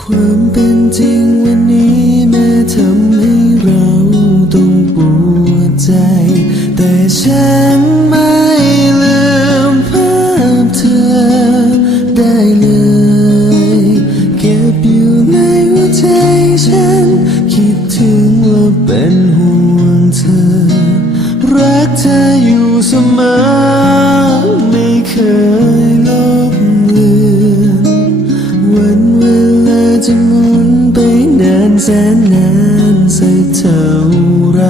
ความเป็นจริงวันนี้แม้ทำให้เราต้องปวดใจ แต่ฉันไม่ลืมภาพเธอได้เลย เก็บอยู่ในหัวใจฉัน คิดถึงว่าเป็นห่วงเธอ รักเธออยู่เสมอ จะหมุนไปนานแสนนานสักเท่าไร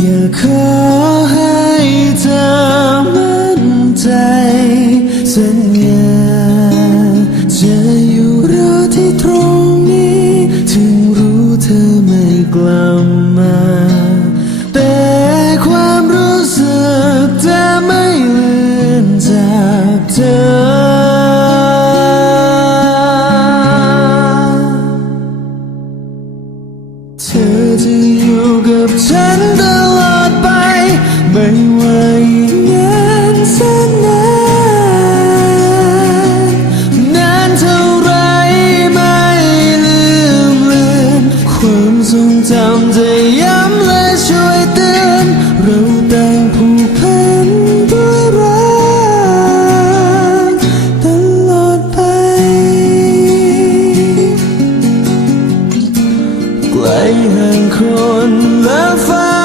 อยากขอให้เธอมั่นใจสัญญาจะอยู่รอที่ตรงนี้ ถึงรู้เธอไม่กลับมา แต่ความรู้สึกจะไม่เลือนจากเธอ อจะอยู่กับฉันตลอดไป ไม่ว่าอีกนานแสนนานนานเท่าไรไม่ลืมเลือนความทรงจำจะย้ำและช่วยเตือน ห่งคนและฟ้า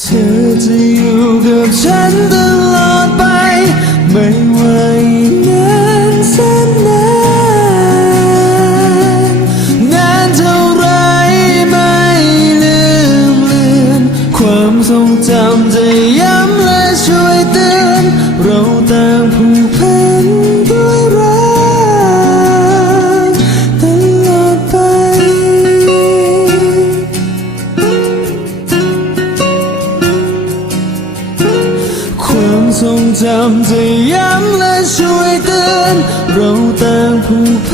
เธอจะอยู่กับฉันตลอดไป ไม่ว่าอีกนานแสนนานนานเท่าไรไม่ลืมเลือน ความทรงจำจะย้ำ จำจะย้ำและช่วยเตือนเราต่างผูกพ